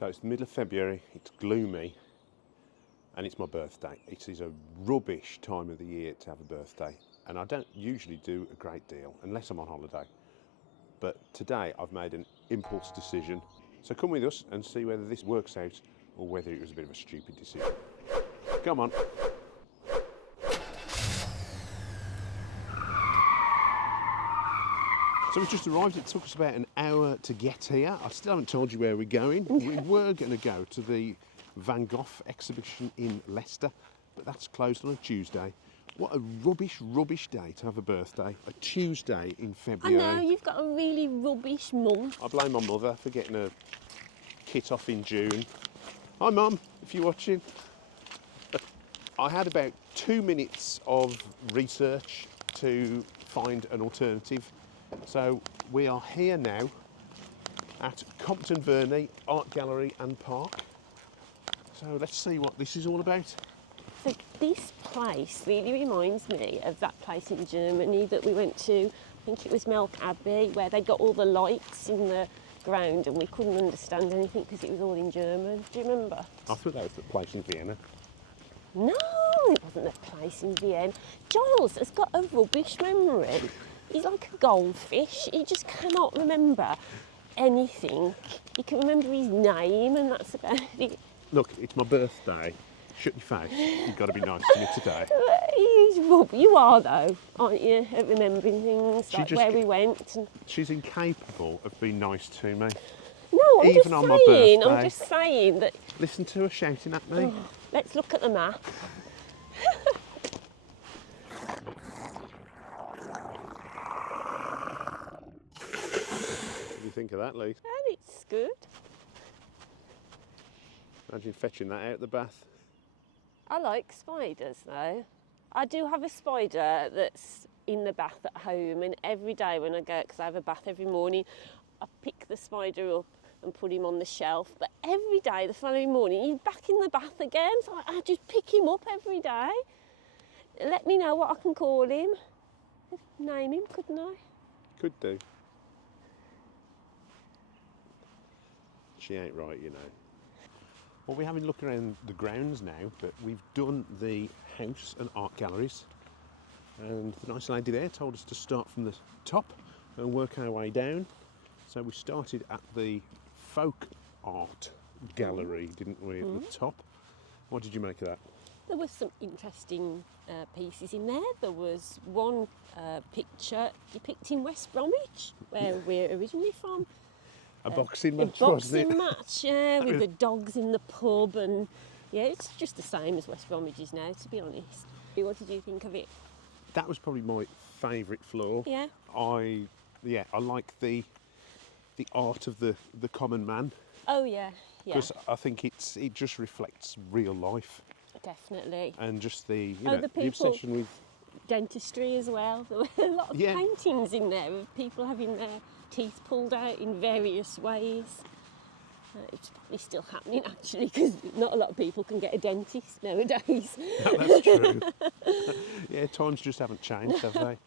So it's the middle of February, it's gloomy, and it's my birthday. It is a rubbish time of the year to have a birthday, and I don't usually do a great deal unless I'm on holiday. But today I've made an impulse decision. So come with us and see whether this works out or whether it was a bit of a stupid decision. Come on. So we've just arrived. It took us about an hour to get here. I still haven't told you where we're going. We were going to go to the Van Gogh exhibition in Leicester, but that's closed on a Tuesday. What a rubbish day to have a birthday. A Tuesday in February. I know, you've got a really rubbish mum. I blame my mother for getting a kit off in June. Hi Mum, if you're watching. I had about 2 minutes of research to find an alternative. So we are here now at Compton Verney Art Gallery and Park. So let's see what this is all about. So this place really reminds me of that place in Germany that we went to. I think it was Melk Abbey, where they got all the lights in the ground and we couldn't understand anything because it was all in German. Do you remember? I thought that was the place in Vienna. No, it wasn't the place in Vienna. Giles has got a rubbish memory. He's like a goldfish. He just cannot remember anything. He can remember his name and that's about it. Look, it's my birthday. Shut your face. You've got to be nice to me today. You are though, aren't you, at remembering things like where we went. And... She's incapable of being nice to me. No, Even on my birthday. I'm just saying that... Listen to her shouting at me. Oh, let's look at the map. What do you think of that, Lee? And it's good. Imagine fetching that out the bath. I like spiders though. I do have a spider that's in the bath at home, and every day when I go, because I have a bath every morning, I pick the spider up and put him on the shelf. But every day, the following morning, he's back in the bath again. So I just pick him up every day. Let me know what I can call him. Name him, couldn't I? Could do. She ain't right, you know. Well, we're having a look around the grounds now, but we've done the house and art galleries. And the nice lady there told us to start from the top and work our way down. So we started at the folk art gallery, didn't we, at the top? What did you make of that? There were some interesting pieces in there. There was one picture depicting West Bromwich, where we're originally from. A boxing match, wasn't it? A boxing match, yeah, with the dogs in the pub, and yeah, it's just the same as West Bromwich is now, to be honest. What did you think of it? That was probably my favourite floor. Yeah. I like the art of the common man. Oh yeah, yeah. Because I think it just reflects real life. Definitely. And just the the obsession with dentistry as well. There were a lot of paintings in there of people having their teeth pulled out in various ways. It's probably still happening actually, because not a lot of people can get a dentist nowadays. That's true. Yeah, times just haven't changed, have they?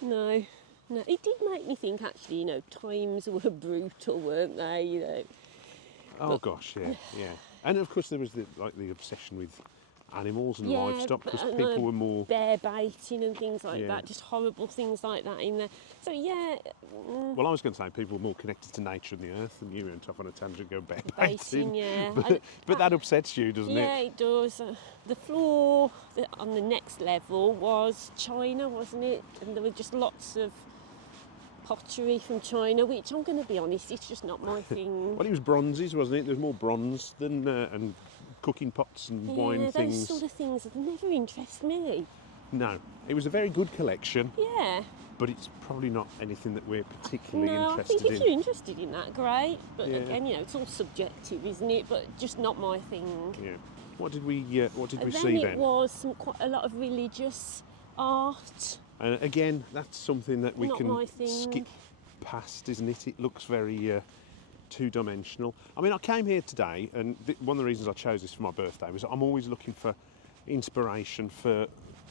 No, it did make me think actually, times were brutal, weren't they, Oh gosh, yeah. And of course there was the obsession with animals and livestock, because people were more... bear baiting and things like that, just horrible things like that in there. So yeah... Well, I was going to say people were more connected to nature and the earth, and you went off on a tangent go bear baiting. Yeah. But that upsets you, doesn't it? Yeah, it does. The floor on the next level was China, wasn't it? And there were just lots of pottery from China, which I'm going to be honest, it's just not my thing. Well, it was bronzes, wasn't it? There was more bronze than... and cooking pots and wine things. Those sort of things have never interested me. No, it was a very good collection. Yeah. But it's probably not anything that we're particularly interested in. I think if you're interested in that, great. But again, it's all subjective, isn't it? But just not my thing. Yeah. What did we see then? It was quite a lot of religious art. And again, that's something that we not can skip past, isn't it? It looks very two-dimensional. I mean, I came here today, and one of the reasons I chose this for my birthday was I'm always looking for inspiration for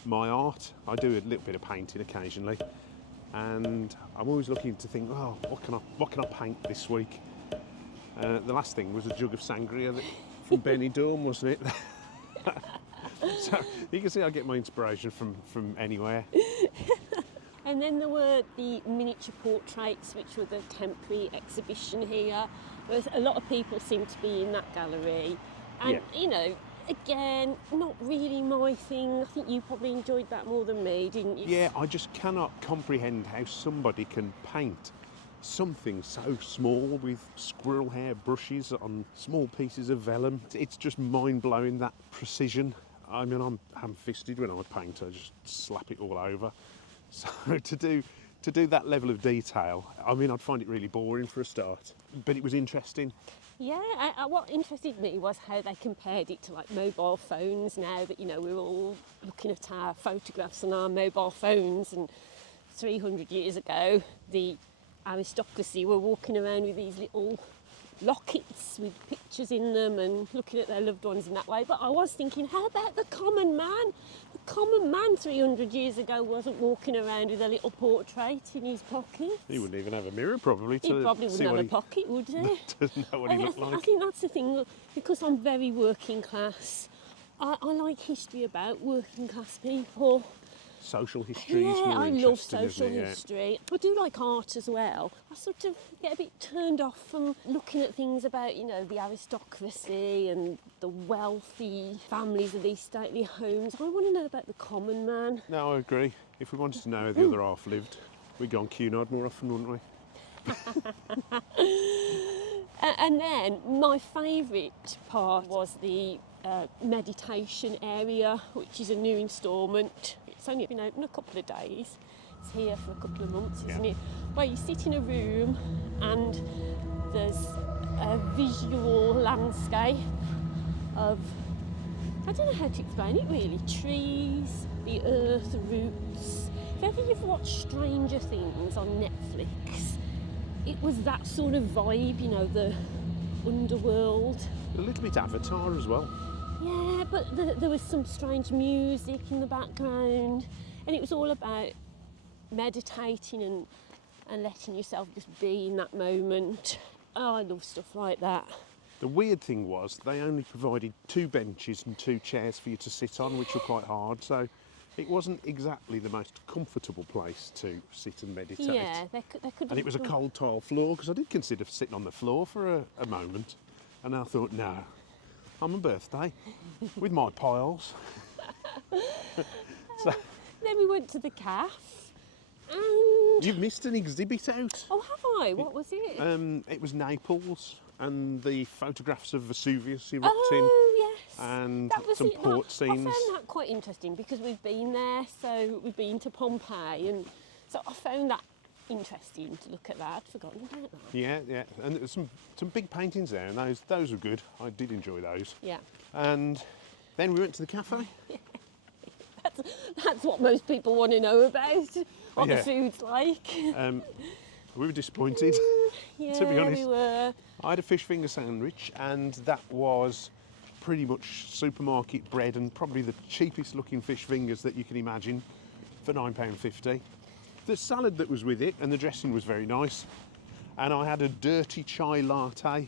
my art. I do a little bit of painting occasionally, and I'm always looking to think, oh, what can I paint this week? The last thing was a jug of sangria from Benidorm, wasn't it? So you can see I get my inspiration from anywhere. And then there were the miniature portraits, which were the temporary exhibition here. A lot of people seem to be in that gallery. And, you know, again, not really my thing. I think you probably enjoyed that more than me, didn't you? Yeah, I just cannot comprehend how somebody can paint something so small with squirrel hair brushes on small pieces of vellum. It's just mind-blowing, that precision. I mean, I'm ham-fisted when I paint. I just slap it all over. So to do that level of detail, I mean, I'd find it really boring for a start, but it was interesting. Yeah, what interested me was how they compared it to like mobile phones now that, you know, we're all looking at our photographs on our mobile phones, and 300 years ago the aristocracy were walking around with these little lockets with pictures in them and looking at their loved ones in that way. But I was thinking, how about the common man? The common man 300 years ago wasn't walking around with a little portrait in his pocket. He wouldn't even have a mirror probably to He probably see wouldn't what have a pocket, would he? doesn't know what he looked I like. think that's the thing, because I'm very working class. I like history about working class people. Social history is Yeah, more I love interesting, social isn't it? Yeah. history. I do like art as well. I sort of get a bit turned off from looking at things about, you know, the aristocracy and the wealthy families of these stately homes. I want to know about the common man. No, I agree. If we wanted to know how the other half lived, we'd go on Cunard more often, wouldn't we? And then my favourite part was the meditation area, which is a new instalment. It's only been open a couple of days. It's here for a couple of months, isn't it? Where you sit in a room and there's a visual landscape of, I don't know how to explain it really, trees, the earth, roots. If ever you've watched Stranger Things on Netflix, it was that sort of vibe, you know, the underworld. A little bit Avatar as well. Yeah, but there was some strange music in the background, and it was all about meditating and letting yourself just be in that moment. Oh, I love stuff like that. The weird thing was they only provided 2 benches and 2 chairs for you to sit on, which were quite hard, so it wasn't exactly the most comfortable place to sit and meditate. Yeah, they could. And it was a cold tile floor, because I did consider sitting on the floor for a moment, and I thought, no, on my birthday, with my piles. So, Then we went to the cafe, and you've missed an exhibit out. oh, have I? What was it? It was Naples and the photographs of Vesuvius erupting, Oh yes, and that was some it. port I scenes. found that quite interesting because we've been there, so we've been to Pompeii, and so I found that interesting to look at that. I'd forgotten about that. Yeah, and there's some big paintings there, and those were good. I did enjoy those. Yeah, And then we went to the cafe. that's what most people want to know about. What Yeah. the food's like. We were disappointed, Yeah, to be honest. we were. I had a fish finger sandwich, and that was pretty much supermarket bread and probably the cheapest looking fish fingers that you can imagine for £9.50. The salad that was with it and the dressing was very nice, and I had a dirty chai latte,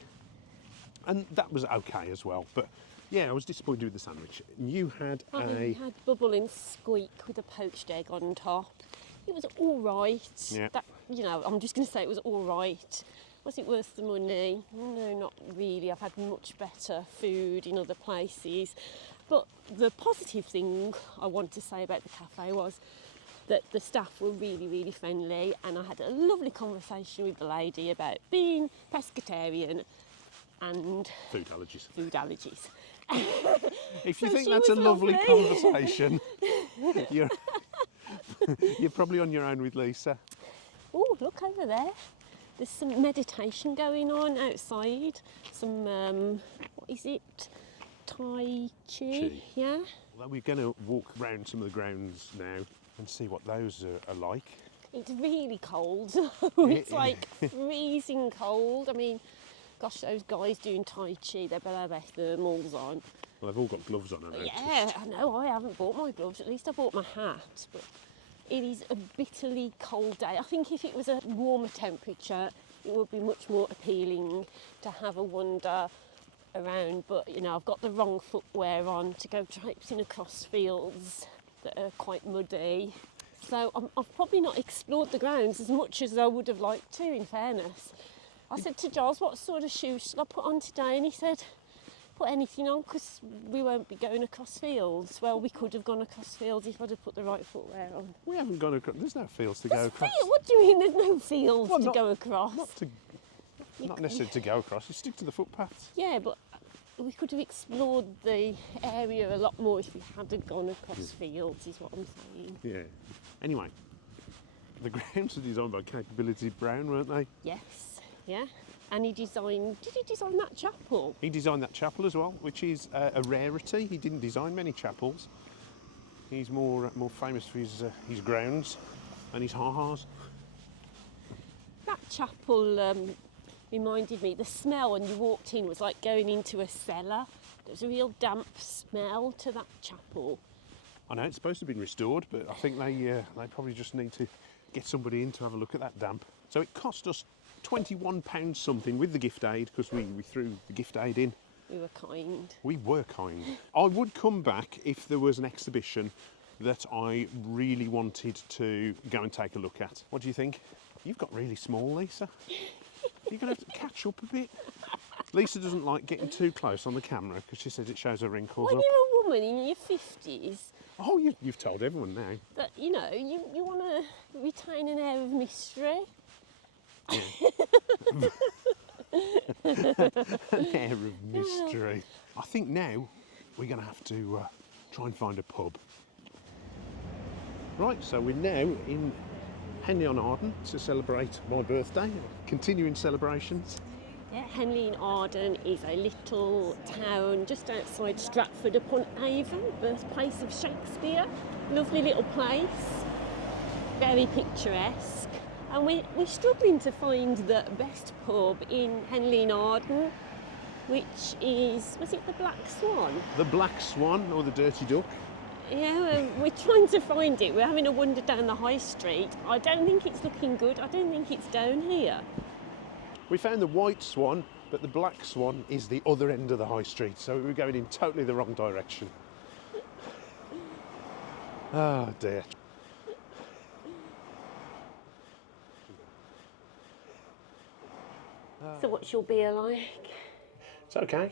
and that was okay as well. But yeah, I was disappointed with the sandwich. You had I had bubble and squeak with a poached egg on top. It was all right. Yeah. That, you know, I'm just going to say it was all right. Was it worth the money? No, not really. I've had much better food in other places. But the positive thing I want to say about the cafe was that the staff were really, really friendly, and I had a lovely conversation with the lady about being pescatarian and food allergies. food allergies. If you So think she that's a was lovely lovely. conversation, you're, you're probably on your own with Lisa. Oh, look over there. There's some meditation going on outside. Some, what is it? Tai Chi? Yeah? Well, we're going to walk around some of the grounds now and see what those are like. It's really cold. It's like freezing cold. I mean, gosh, those guys doing Tai Chi, they better have their thermals on. Well, they've all got gloves on, I noticed. Yeah, I know, I haven't bought my gloves. At least I bought my hat. But it is a bitterly cold day. I think if it was a warmer temperature, it would be much more appealing to have a wander around, but you know, I've got the wrong footwear on to go traipsing across fields that are quite muddy. So I've probably not explored the grounds as much as I would have liked to, in fairness. I said to Giles, what sort of shoes should I put on today? And he said, put anything on because we won't be going across fields. Well, we could have gone across fields if I'd have put the right footwear on. We haven't gone across. There's no fields to go across. What do you mean there's no fields Well, to go across? Not necessarily to go across. You stick to the footpaths. Yeah, but we could have explored the area a lot more if we hadn't gone across fields, is what I'm saying. Yeah. Anyway, the grounds were designed by Capability Brown, weren't they? Yes, yeah. And did he design that chapel? He designed that chapel as well, which is a rarity. He didn't design many chapels. He's more famous for his grounds and his ha-has. That chapel reminded me, the smell when you walked in was like going into a cellar. There was a real damp smell to that chapel. I know it's supposed to have been restored, but I think they probably just need to get somebody in to have a look at that damp. So it cost us £21 something with the gift aid, because we threw the gift aid in. We were kind. We were kind. I would come back if there was an exhibition that I really wanted to go and take a look at. What do you think? You've got really small, Lisa. You're going to have to catch up a bit. Lisa doesn't like getting too close on the camera because she says it shows her wrinkles When up. you're a woman in your 50s, Oh, you've told everyone now. that you know, you want to retain an air of mystery. An air of mystery. I think now we're going to have to try and find a pub. Right, so we're now in Henley-on-Arden to celebrate my birthday. Continuing celebrations. Yeah, Henley-on-Arden is a little town just outside Stratford-upon-Avon, birthplace of Shakespeare. Lovely little place, very picturesque. And we're struggling to find the best pub in Henley-on-Arden, which is, was it the Black Swan? The Black Swan or the Dirty Duck? Yeah, we're trying to find it. We're having a wander down the high street. I don't think it's looking good. I don't think it's down here. We found the White Swan, but the Black Swan is the other end of the high street, so we were going in totally the wrong direction. Oh dear. So what's your beer like? It's okay.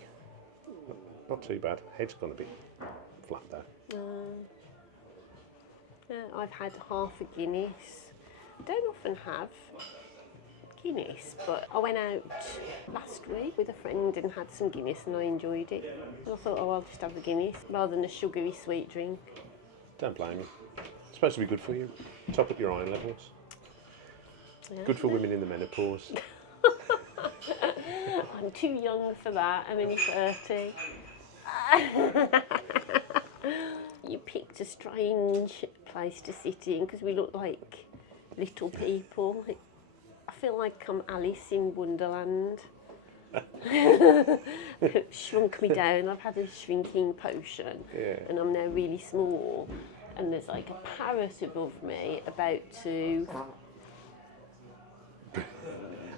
Not too bad. Head's gone a bit flat though. I've had half a Guinness. I don't often have Guinness, but I went out last week with a friend and had some Guinness and I enjoyed it. And I thought, oh, I'll just have the Guinness rather than a sugary sweet drink. Don't blame me. It's supposed to be good for you. Top up your iron levels. Yeah. Good for women in the menopause. I'm too young for that. I'm only 30. You picked a strange place to sit in because we look like little people. I feel like I'm Alice in Wonderland. Shrunk me down. I've had a shrinking potion, and I'm now really small. And there's like a parrot above me about to.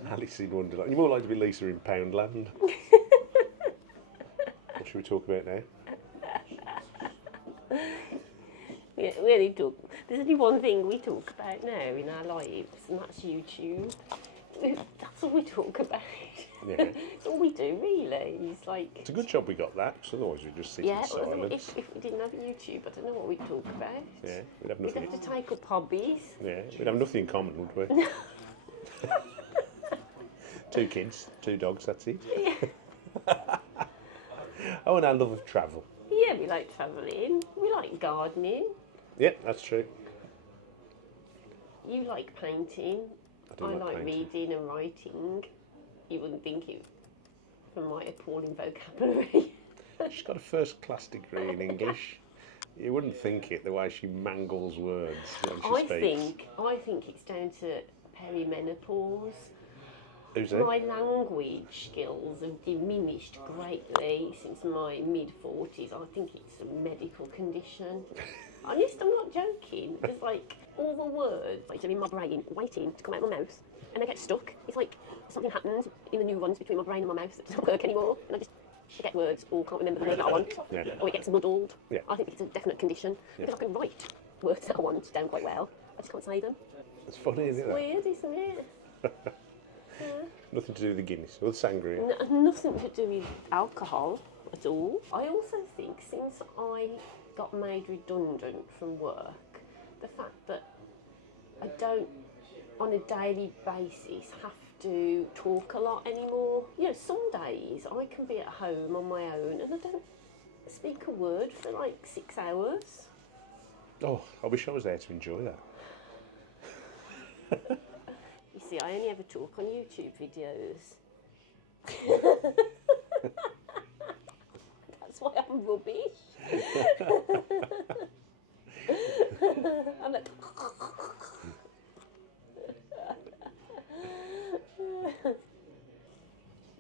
Alice in Wonderland. You're more likely to be Lisa in Poundland. What should we talk about now? Yeah, really talk. There's only one thing we talk about now in our lives, and that's YouTube. That's all we talk about. Yeah. It's all we do, really. It's like. It's a good job we got that, because otherwise we'd just sit in silence. If we didn't have YouTube, I don't know what we'd talk about. Yeah, we'd have We'd nothing. have to take up hobbies. Yeah, we'd have nothing in common, would we? 2 kids, 2 dogs, that's it. Yeah. Oh, and our love of travel. Yeah, we like travelling. We like gardening. Yeah, that's true. You like painting. I do like painting. Reading and writing. You wouldn't think it from my appalling vocabulary. She's got a first-class degree in English. You wouldn't think it, the way she mangles words when she speaks. I think it's down to perimenopause. Who's that? My language skills have diminished greatly since my mid-40s. I think it's a medical condition. Honest, I'm not joking. There's like all the words like in my brain waiting to come out my mouth. and they get stuck. It's like something happens in the neurons between my brain and my mouth that doesn't work anymore, and I just forget words or can't remember the word that I want, or it gets muddled. Yeah. I think it's a definite condition, because I can write words that I want down quite well, I just can't say them. It's funny, isn't it? Weird, isn't it? Nothing to do with the Guinness or the sangria. Nothing to do with alcohol at all. I also think since I got made redundant from work, the fact that I don't, on a daily basis, have to talk a lot anymore. You know, some days I can be at home on my own and I don't speak a word for like 6 hours. Oh, I wish I was there to enjoy that. You see, I only ever talk on YouTube videos. That's why I'm rubbish. I'm like...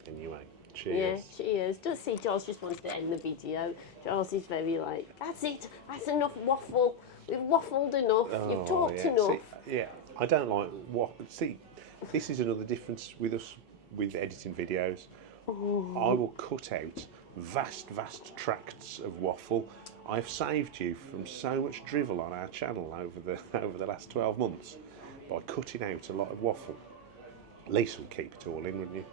Anyway, cheers. Yeah, cheers. Just see, Giles just wants to end the video. Giles is very like, that's it, that's enough waffle. We've waffled enough, you've talked enough. See, I don't like see, this is another difference with us with editing videos. Ooh. I will cut out vast tracts of waffle. I've saved you from so much drivel on our channel over the last 12 months by cutting out a lot of waffle. At least we'll keep it all in, wouldn't you?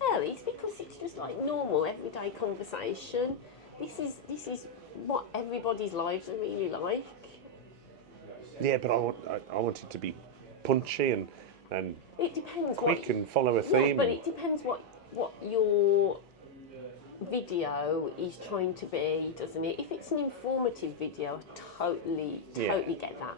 Well, it's because it's just like normal, everyday conversation. This is what everybody's lives are really like. Yeah, but I want it to be punchy and it depends quick and follow a theme. Yeah, but it depends what your video is trying to be, doesn't it? If it's an informative video, I totally get that.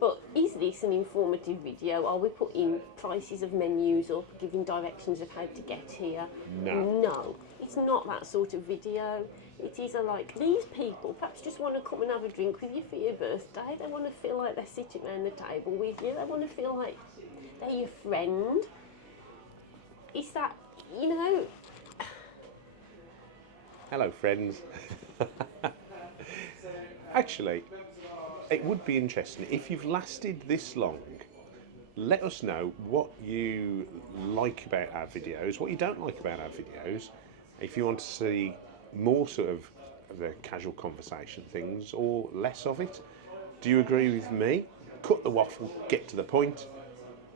But is this an informative video? Are we putting prices of menus or giving directions of how to get here? No, it's not that sort of video. It is like, these people perhaps just want to come and have a drink with you for your birthday. They want to feel like they're sitting around the table with you. They want to feel like they're your friend. It's that, you know... Hello, friends. Actually, it would be interesting if you've lasted this long. Let us know what you like about our videos, what you don't like about our videos. If you want to see more sort of the casual conversation things or less of it. Do you agree with me? Cut the waffle, get to the point.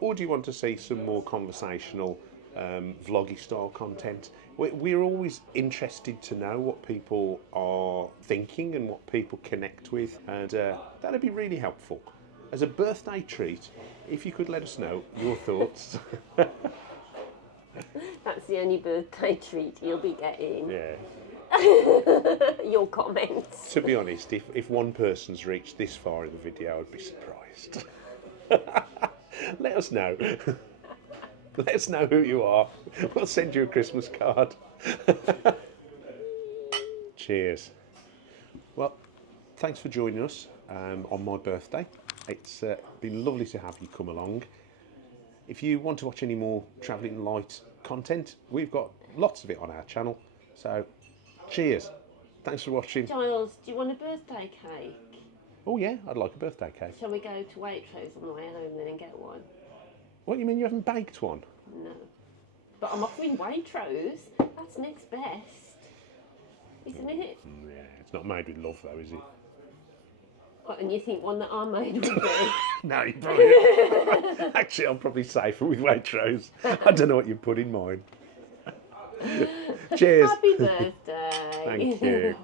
Or do you want to see some more conversational, vloggy style content? We're always interested to know what people are thinking and what people connect with, and that'd be really helpful. As a birthday treat, if you could let us know your thoughts. That's the only birthday treat you'll be getting. Yeah. Your comments. To be honest, if one person's reached this far in the video, I'd be surprised. Let us know. Let us know who you are. We'll send you a Christmas card. Cheers. Well, thanks for joining us on my birthday. It's been lovely to have you come along. If you want to watch any more Travelling Light content, we've got lots of it on our channel. So, cheers. Thanks for watching. Giles, do you want a birthday cake? Oh yeah, I'd like a birthday cake. Shall we go to Waitrose on the way home then and get one? What, you mean you haven't baked one? No. But I'm offering Waitrose. That's next best. Isn't it? Yeah, it's not made with love though, is it? What, and you think one that I made would be? No, you probably... Actually, I'm probably safer with Waitrose. I don't know what you put in mine. Cheers. Happy birthday. Thank you.